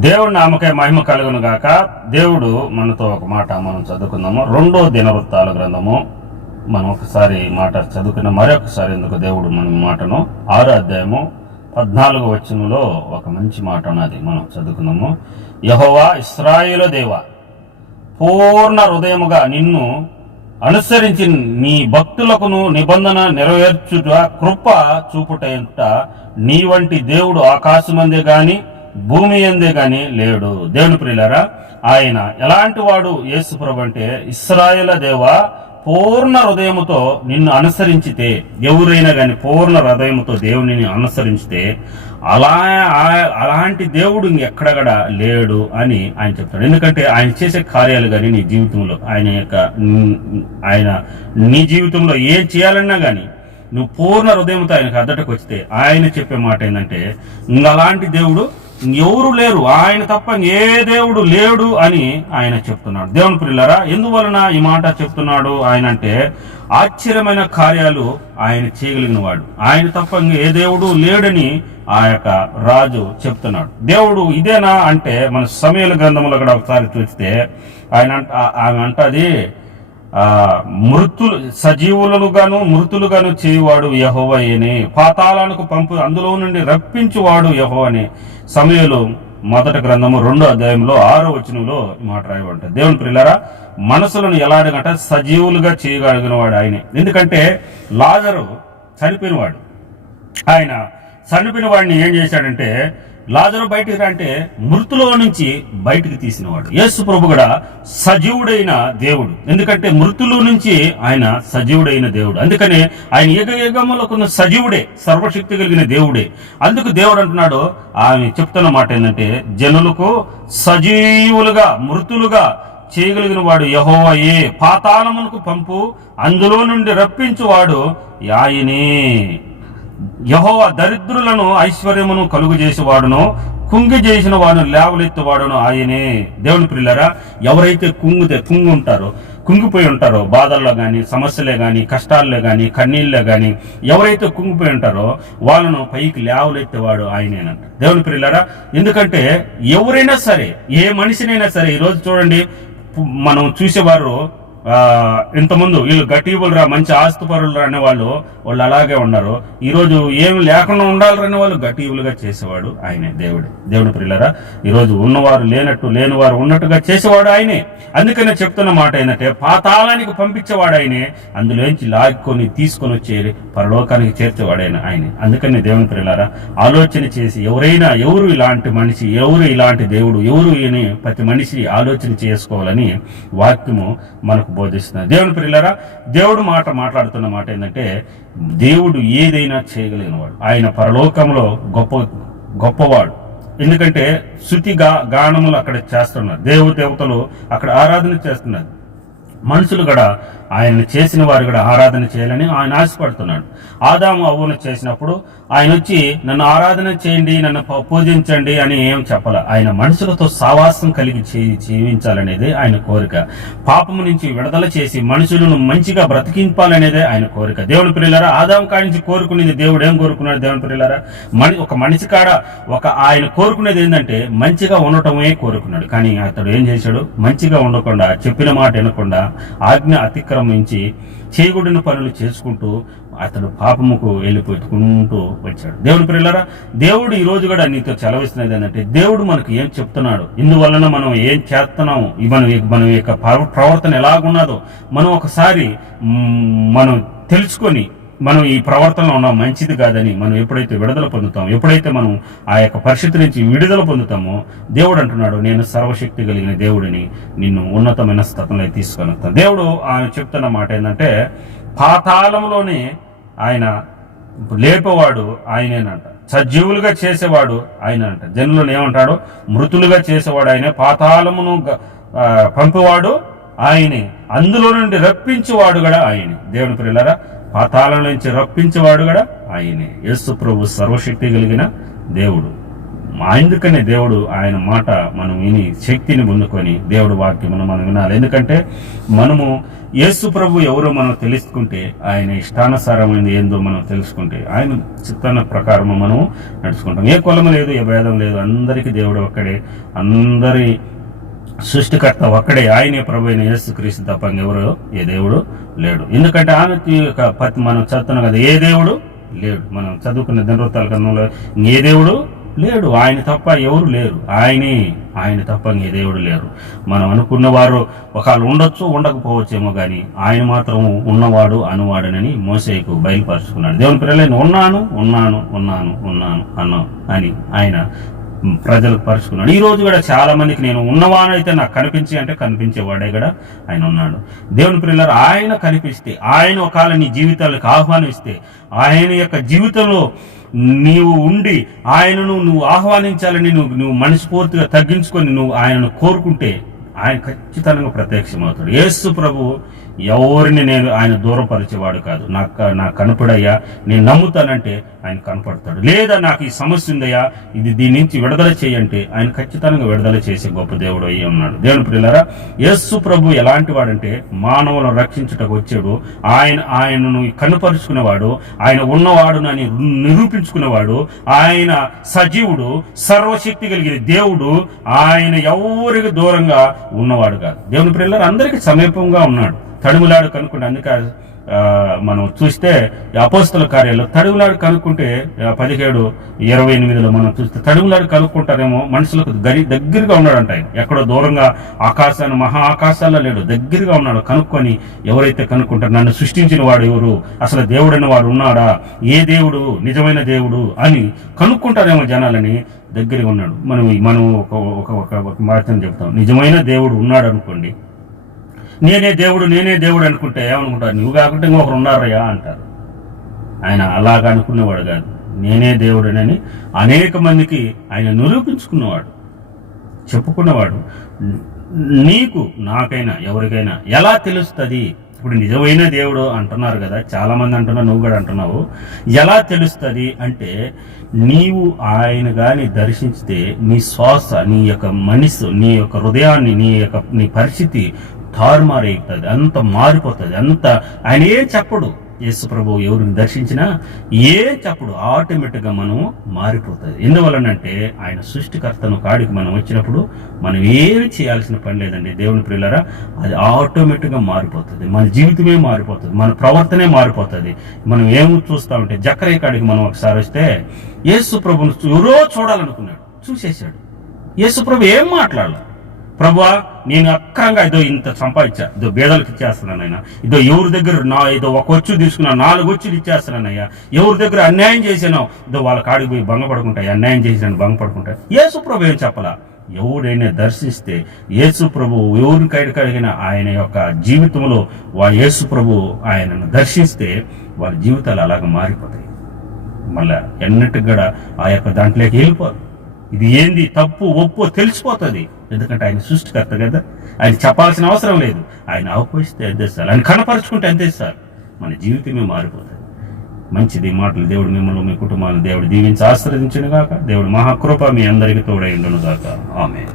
దేవుడి నామకే మహిమ కలుగును గాక. దేవుడు మనతో ఒక మాట మనం చదువుకుందాము. 2వ దినవృత్తాల గ్రంథము మనం ఒకసారి మాట చదువుకున్న మరొకసారి ఎందుకు దేవుడు మన మాటను 6వ అధ్యాయము 14వ వచనంలో ఒక మంచి మాట ఉన్నది, మనం చదువుకున్నాము. యెహోవా ఇశ్రాయేలు దేవా, పూర్ణ హృదయముగా నిన్ను అనుసరించి నీ భక్తులకును నిబంధన నెరవేర్చుట కృప చూపుట నీ వంటి దేవుడు ఆకాశమందే గాని భూమి అందే గాని లేడు. దేవుని ప్రియులారా, ఆయన ఎలాంటి వాడు? యేసు ప్రభు అంటే ఇశ్రాయేలు దేవా, పూర్ణ హృదయముతో నిన్ను అనుసరించితే, ఎవరైనా గాని పూర్ణ హృదయముతో దేవుని అనుసరించితే అలాంటి దేవుడు ఇంకెక్కడ లేడు అని ఆయన చెప్తాడు. ఎందుకంటే ఆయన చేసే కార్యాలు కానీ నీ జీవితంలో ఆయన నీ జీవితంలో ఏం చేయాలన్నా కానీ నువ్వు పూర్ణ హృదయంతో ఆయనకు అద్దటకు వస్తే ఆయన చెప్పే మాట ఏంటంటే, అలాంటి దేవుడు ఎవరు లేరు, ఆయన తప్ప ఏ దేవుడు లేడు అని ఆయన చెప్తున్నాడు. దేవుని ప్రియులారా, ఎందువలన ఈ మాట చెప్తున్నాడు ఆయన అంటే, ఆశ్చర్యమైన కార్యాలు ఆయన చేయగలిగిన వాడు, ఆయన తప్ప ఏ దేవుడు లేడని ఆ యొక్క రాజు చెప్తున్నాడు. దేవుడు ఇదేనా అంటే, మన సమూయేలు గ్రంథంలో కూడా ఒకసారి చూస్తే ఆమె అంటది, సజీవులుగాను మృతులుగాను చేయువాడు యెహోవాయే, పాతాళానికి పంపు అందులో నుండి రప్పించువాడు యెహోవానే. సమూయేలు మొదటి గ్రంథము 2వ అధ్యాయంలో 6వ వచనంలో మాట రాయబడింది. దేవుని ప్రియులారా, మనసులను ఎలాగంట సజీవులుగా చేయగలిగిన వాడు ఆయనే. ఎందుకంటే లాజరు చనిపోయినవాడు, ఆయన చనిపోయిన వాడిని ఏం చేశాడంటే, లాజరు బయటికి రంటే మృతులో నుంచి బయటికి తీసినవాడు. యేసు ప్రభు కూడా సజీవుడైన దేవుడు, ఎందుకంటే మృతుల నుంచి ఆయన సజీవుడైన దేవుడు. అందుకనే ఆయన యుగములకున్న సజీవుడే, సర్వశక్తి కలిగిన దేవుడే. అందుకు దేవుడు అంటున్నాడు, ఆమె చెప్తున్న మాట ఏంటంటే, జనులకు సజీవులుగా మృతులుగా చేయగలిగిన వాడు యెహోవాయే, పాతాళమునకు పంపు అందులో నుండి రప్పించువాడు ఆయనే. యెహోవా దరిద్రులను ఐశ్వర్యమును కలుగు చేసేవాడును, కుంగి చేసిన వాడును లేవలెత్తువాడును ఆయనే. దేవుని ప్రియులారా, ఎవరైతే కుంగుంటారో, కుంగిపోయి ఉంటారో, బాధల్లో కానీ, సమస్యలే కానీ, కష్టాల్లో కానీ, కన్నీళ్ళే కానీ ఎవరైతే కుంగిపోయి ఉంటారో వాళ్ళను పైకి లేవలెత్తేవాడు ఆయనేనంట. దేవుని ప్రియులారా, ఎందుకంటే ఎవరైనా సరే, ఏ మనిషినైనా సరే, ఈరోజు చూడండి, మనం చూసేవారు ఇంతకుముందు వీళ్ళు గట్టిబులరా, మంచి ఆస్తిపరులు అనేవాళ్ళు అలాగే ఉన్నారు. ఈరోజు ఏమి లేకుండా ఉండాలని వాళ్ళు గట్టిబులుగా చేసేవాడు ఆయనే, దేవుడే. దేవుని ప్రియులారా, ఈరోజు ఉన్నవారు లేనట్టు, లేనివారు ఉన్నట్టుగా చేసేవాడు ఆయనే. అందుకనే చెప్తున్న మాట ఏంటంటే, పాతాళానికి పంపించేవాడు ఆయనే, అందులోంచి లాక్కొని తీసుకొని వచ్చి పరలోకానికి చేర్చేవాడు ఆయనే. అందుకని దేవుని ప్రియులారా, ఆలోచన చేసి ఎవరు ఇలాంటి మనిషి, ఎవరు ఇలాంటి దేవుడు, ఎవరు అని ప్రతి మనిషి ఆలోచన చేసుకోవాలని వాక్యము మనకు బోధిస్తున్నారు. దేవుని ప్రియులారా, దేవుడు మాట్లాడుతున్న మాట ఏంటంటే, దేవుడు ఏదైనా చేయగలిగిన వాడు, ఆయన పరలోకంలో గొప్పవాడు. ఎందుకంటే శృతి గానములు అక్కడ చేస్తున్నారు, దేవతలు అక్కడ ఆరాధన చేస్తున్నారు. మనుషులు కూడా ఆయన్ని చేసిన వారు కూడా ఆరాధన చేయాలని ఆయన ఆశపడుతున్నాడు. ఆదాము అవ్వను చేసినప్పుడు ఆయన వచ్చి నన్ను ఆరాధన చేయండి, నన్ను పూజించండి అని ఏం చెప్పాల. ఆయన మనుషులతో సావాసం కలిగి జీవించాలనేదే ఆయన కోరిక. పాపము నుంచి విడుదల చేసి మనుషులను మంచిగా బ్రతికింపాలనేదే ఆయన కోరిక. దేవుని ప్రియులారా, ఆదాము కాడి నుంచి కోరుకునేది దేవుడు ఏం కోరుకున్నాడు? దేవుని ప్రియులారా, ఒక మనిషి కాడ ఆయన కోరుకునేది ఏంటంటే మంచిగా ఉండటమే కోరుకున్నాడు. కానీ అతడు ఏం చేశాడు? మంచిగా ఉండకుండా, చెప్పిన మాట వినకుండా, ఆజ్ఞ అతిక్రమించి చేయకూడని పనులు చేసుకుంటూ అతడు పాపముకు వెళ్ళిపోతుకుంటూ వచ్చాడు. దేవుని ప్రియులారా, దేవుడు ఈ రోజు కూడా నీతో సెలవిస్తున్నది ఏంటంటే, దేవుడు మనకు ఏం చెప్తున్నాడు, ఇందువలన మనం ఏం చేస్తున్నాము, మన యొక్క ప్రవర్తన ఎలాగున్నదో మనం ఒకసారి మనం తెలుసుకొని, మనం ఈ ప్రవర్తనలో ఉన్నాం మంచిది కాదని మనం ఎప్పుడైతే విడుదల పొందుతామో, ఎప్పుడైతే మనం ఆ యొక్క పరిస్థితి నుంచి విడుదల పొందుతామో, దేవుడు అంటున్నాడు, నేను సర్వశక్తి కలిగిన దేవుడిని, నిన్ను ఉన్నతమైన స్థితిలో తీసుకొని వస్తాను. దేవుడు ఆయన చెప్తున్న మాట ఏంటంటే, పాతాళంలోనే ఆయన లేపేవాడు ఆయనేనంట, సజీవులుగా చేసేవాడు ఆయన అంట. జనులను ఏమంటాడు? మృతులుగా చేసేవాడు ఆయనే, పాతాళమును పంపేవాడు ఆయనే, అందులో నుండి రప్పించేవాడు కూడా ఆయనే. దేవుని ప్రియులారా, పాతాళం నుంచి రప్పించేవాడు కూడా ఆయనే. యేసు ప్రభు సర్వశక్తి కలిగిన దేవుడు. అందుకనే దేవుడు ఆయన మాట మనం విని శక్తిని పొందుకొని దేవుడు వాక్యమును మనం వినాలి. ఎందుకంటే మనము యేసు ప్రభు ఎవరో మనం తెలుసుకుంటే, ఆయన ఇష్టానుసారమైనది ఏందో మనం తెలుసుకుంటే, ఆయన చిత్తాన ప్రకారము మనం నడుచుకుంటాం. ఏ కులం లేదు, ఏ భేదం లేదు, అందరికీ దేవుడు ఒక్కడే, అందరి సృష్టికర్త ఒక్కడే, ఆయనే ప్రభు అయిన యేసుక్రీస్తు తప్ప ఎవరు ఏ దేవుడు లేడు. ఎందుకంటే ఆమె మనం చదువుతున్నాం కదా, ఏ దేవుడు లేడు. మనం చదువుకున్న దినవృత్తాల గ్రంథంలో ఏ దేవుడు లేడు, ఆయన తప్ప ఎవరు లేరు, ఆయన తప్ప ఏ దేవుడు లేరు. మనం అనుకున్న వారు ఒకళ్ళు ఉండొచ్చు, ఉండకపోవచ్చేమో, కానీ ఆయన మాత్రం ఉన్నవాడు అనువాడనని మోసేకు బయలుపరుచుకున్నాడు. దేవుని పిల్లలు ఉన్నాను అని ఆయన ప్రజలకు పరుచుకున్నాడు. ఈ రోజు కూడా చాలా మందికి నేను ఉన్నవాడైతే నాకు కనిపించి అంటే కనిపించేవాడే కూడా ఆయన ఉన్నాడు. దేవుని పిల్లలు ఆయన కనిపిస్తే, ఆయన ఒకవేళ నీ జీవితాలకు ఆహ్వానిస్తే, ఆయన యొక్క జీవితంలో నీవు ఉండి ఆయనను నువ్వు ఆహ్వానించాలని నువ్వు మనస్ఫూర్తిగా తగ్గించుకొని నువ్వు ఆయనను కోరుకుంటే ఆయన ఖచ్చితంగా ప్రత్యక్షమవుతాడు. యేసు ప్రభు ఎవరిని ఆయన దూరపరిచేవాడు కాదు. నాకు కనపడయ్యా, నేను నమ్ముతానంటే ఆయన కనపడతాడు. లేదా నాకు ఈ సమస్య ఉందయ్యా, దీని నుంచి విడుదల చేయంటే ఆయన ఖచ్చితంగా విడుదల చేసే గొప్ప దేవుడు అయ్యి ఉన్నాడు. దేవుని ప్రియులారా, యేసు ప్రభు ఎలాంటి వాడంటే మానవులను రక్షించుటకు వచ్చాడు. ఆయనను కనుపరుచుకునేవాడు, ఆయన ఉన్నవాడు అని నిరూపించుకునేవాడు, ఆయన సజీవుడు, సర్వశక్తి కలిగిన దేవుడు, ఆయన ఎవరికి దూరంగా ఉన్నవాడు కాదు. దేవుని ప్రియులారా, అందరికీ సమీపంగా ఉన్నాడు. తడుములాడు కనుక్కుంటే, అందుకే మనం చూస్తే అపోస్తల కార్యాలు తడుములాడు కనుక్కుంటే 17:28 మనం చూస్తే తడుములాడు కనుక్కుంటారేమో, మనుషులకు దగ్గరగా ఉన్నాడంట. ఆయన ఎక్కడో దూరంగా ఆకాశాన్ని మహా ఆకాశాల్లో లేడు, దగ్గరగా ఉన్నాడు. కనుక్కొని ఎవరైతే కనుక్కుంటారు, నన్ను సృష్టించిన వాడు ఎవరు, అసలు దేవుడైన వాడు ఉన్నాడా, ఏ దేవుడు నిజమైన దేవుడు అని కనుక్కుంటారేమో జనాలని, దగ్గరగా ఉన్నాడు. మనం ఒక మాటను చెప్తాం, నిజమైన దేవుడు ఉన్నాడు అనుకోండి, నేనే దేవుడు అనుకుంటే ఏమనుకుంటారు, నువ్వు కాకుండా ఇంకొకరు ఉన్నారయ్యా అంటారు. ఆయన అలాగా అనుకునేవాడు కాదు. నేనే దేవుడనని అనేక మందికి ఆయన నిరూపించుకున్నవాడు, చెప్పుకున్నవాడు. నీకు నాకైనా ఎవరికైనా ఎలా తెలుస్తుంది? ఇప్పుడు నిజమైన దేవుడు అంటున్నారు కదా, చాలా మంది అంటున్నారు, నువ్వు కూడా అంటున్నావు. ఎలా తెలుస్తుంది అంటే, నీవు ఆయన గాని దర్శించితే నీ శ్వాస, నీ యొక్క మనసు, నీ యొక్క హృదయాన్ని, నీ పరిస్థితి తారుమారైతుంది, అంత మారిపోతుంది. అంత ఆయన ఏం చెప్పడు. యేసు ప్రభు ఎవరిని దర్శించినా ఏం చెప్పడు, ఆటోమేటిక్గా మనం మారిపోతుంది. ఎందువలనంటే ఆయన సృష్టికర్తను కాడికి మనం వచ్చినప్పుడు మనం ఏమి చేయాల్సిన పని లేదండి. దేవుని ప్రియులారా, అది ఆటోమేటిక్గా మారిపోతుంది. మన జీవితమే మారిపోతుంది, మన ప్రవర్తనే మారిపోతుంది. మనం ఏమి చూస్తా ఉంటే, జకరయ్య కాడికి మనం ఒకసారి వస్తే యేసు ప్రభును ఎవరో చూడాలనుకున్నాడు, చూసేశాడు. యేసు ప్రభు ఏం మాట్లాడాల, ప్రభువా నేను అక్రంగా ఇంత సంపాదించా, బేదలకు ఇచ్చేస్తున్నానయ్యా, ఎవరి దగ్గర ఒక వచ్చు తీసుకున్నా 4 వచ్చులు ఇచ్చేస్తున్నానయ్యా, ఎవరి దగ్గర అన్యాయం చేసానో వాళ్ళ కాడికి పోయి భంగపడుకుంటాయి, అన్యాయం చేసినాను భంగపడుకుంటాయి. యేసు ప్రభు ఏం చెప్పలా, ఎవరైనా దర్శిస్తే యేసు ప్రభు ఎవరిని కలిగిన ఆయన యొక్క జీవితంలో యేసు ప్రభు ఆయనను దర్శిస్తే వాళ్ళ జీవితాలు అలాగ మారిపోతాయి. మళ్ళా ఎన్నటికి కూడా ఆ యొక్క దాంట్లోకి వెళ్ళిపోరు. ఇది ఏంది తప్పు ఒప్పు తెలిసిపోతుంది. ఎందుకంటే ఆయన సృష్టికర్త కదా, ఆయన చెప్పాల్సిన అవసరం లేదు. ఆయన అవపోయిస్తే అంతే సార్, ఆయన కనపరుచుకుంటే అంతే సార్, మన జీవితమే మారిపోతుంది. మంచిది మాటలు దేవుడు మిమ్మల్ని, మీ కుటుంబాలను దేవుడు దీవించి ఆశీర్వదించును గాక. దేవుడు మహాకృప మీ అందరికీ తోడై ఉండును గాక. ఆమేన్.